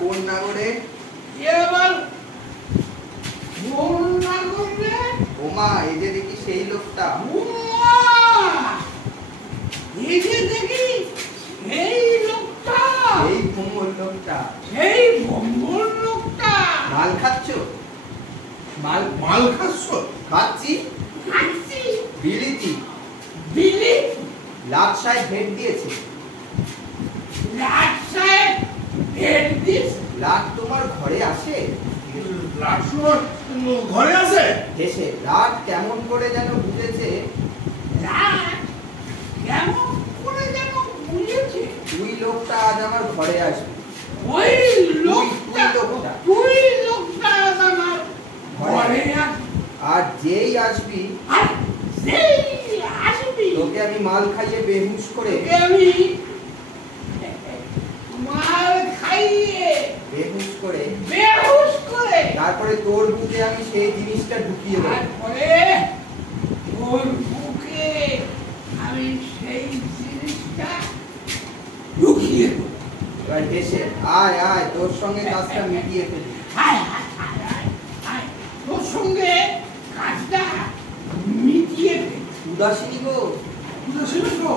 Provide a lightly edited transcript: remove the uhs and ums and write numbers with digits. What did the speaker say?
কোন নাগরে? এবার কোন নাগরে? ওমা, এই যে দেখি সেই লোকটা। ওমা, এই যে দেখি সেই লোকটা, এই ভঙ্গল লোকটা, সেই ভঙ্গল লোকটা। মাল খাচ্ছ? মাল খাচ্ছ? খাচ্ছি। খাচ্ছি। বিলিতি। বিলি? লাট সাহেব ভেট দিয়েছে। লাট সাহেব ভেট দিস? লাট তোমার ঘরে আসে? লাট তোমার ঘরে আছে? দেশে লাট কেমন করে যেন বুঝেছে। লাট কেমন করে যেন বুঝেছে? তুই লোকটা আজ আমার ঘরে আসবি। ওই লোকটা, তুই লোকটা আজ আমার ঘরে আসবি। আর যেই আসবি, আর সেই আসবি, তোকে আমি মাল খাইয়ে বেহুশ করে, আমি মাল খাইয়ে বেহুশ করে, বেহুশ করে, তারপরে তোর বুকে আমি সেই জিনিসটা ঢুকিয়ে দেবো। তারপরে তোর বুকে আমি সেই জিনিসটা ঢুকিয়ে দেবো। এবার হেসে আয় আয়, তোর সঙ্গে কাজটা মিটিয়ে ফেলি। হায় হায় হায় হায় হায়, তোর সঙ্গে কাজটা মিটিয়ে ফেলি। উদাসীনী গো, উদাসীন গো।